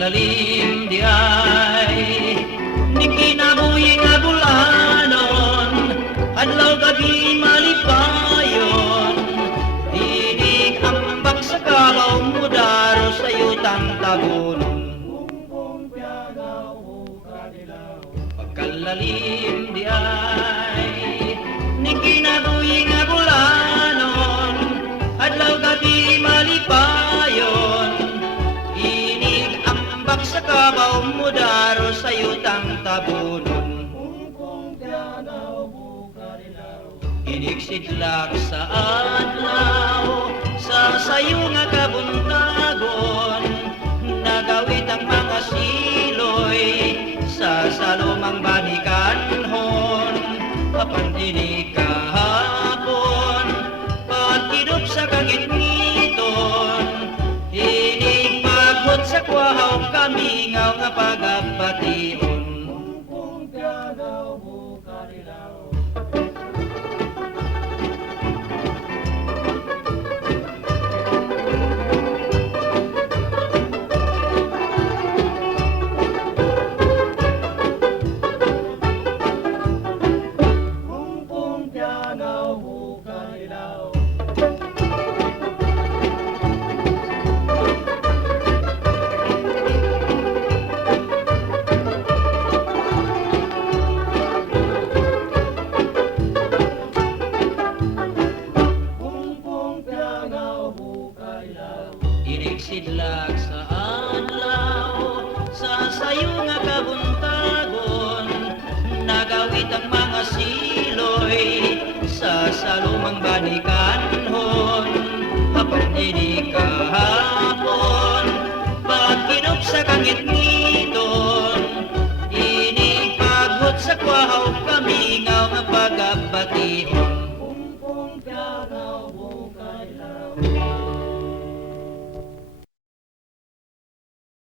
Pagkalalim di ay ni kinabuhi nga bulanon, adlaw gabi malipayon, dinig ambak sa kabaw mudaro sa yutang tabunon. Pagkalalim di ay ni kinabuhi nga bulanon, adlaw gabi malipayon, sa kabaw mudaro sa yutang tabunon. Iniksidlak sa adlaw sa sayo nga kabuntagon, nagawit ang mga siloy sa salumang banikanhon. Apan dini kahapon pagkidup sa kangit-ngiton, sa kwahaw kami ngaw nga pagapation. Iniksidlak sa adlaw sa sayo nga kabuntagon, nagawit ang mga siloy sa salumang banikanhon. Apan dini kahapon pagkidup sa kangit-ngiton, inig paghot sa kwahaw kami ngaw nga pagabati.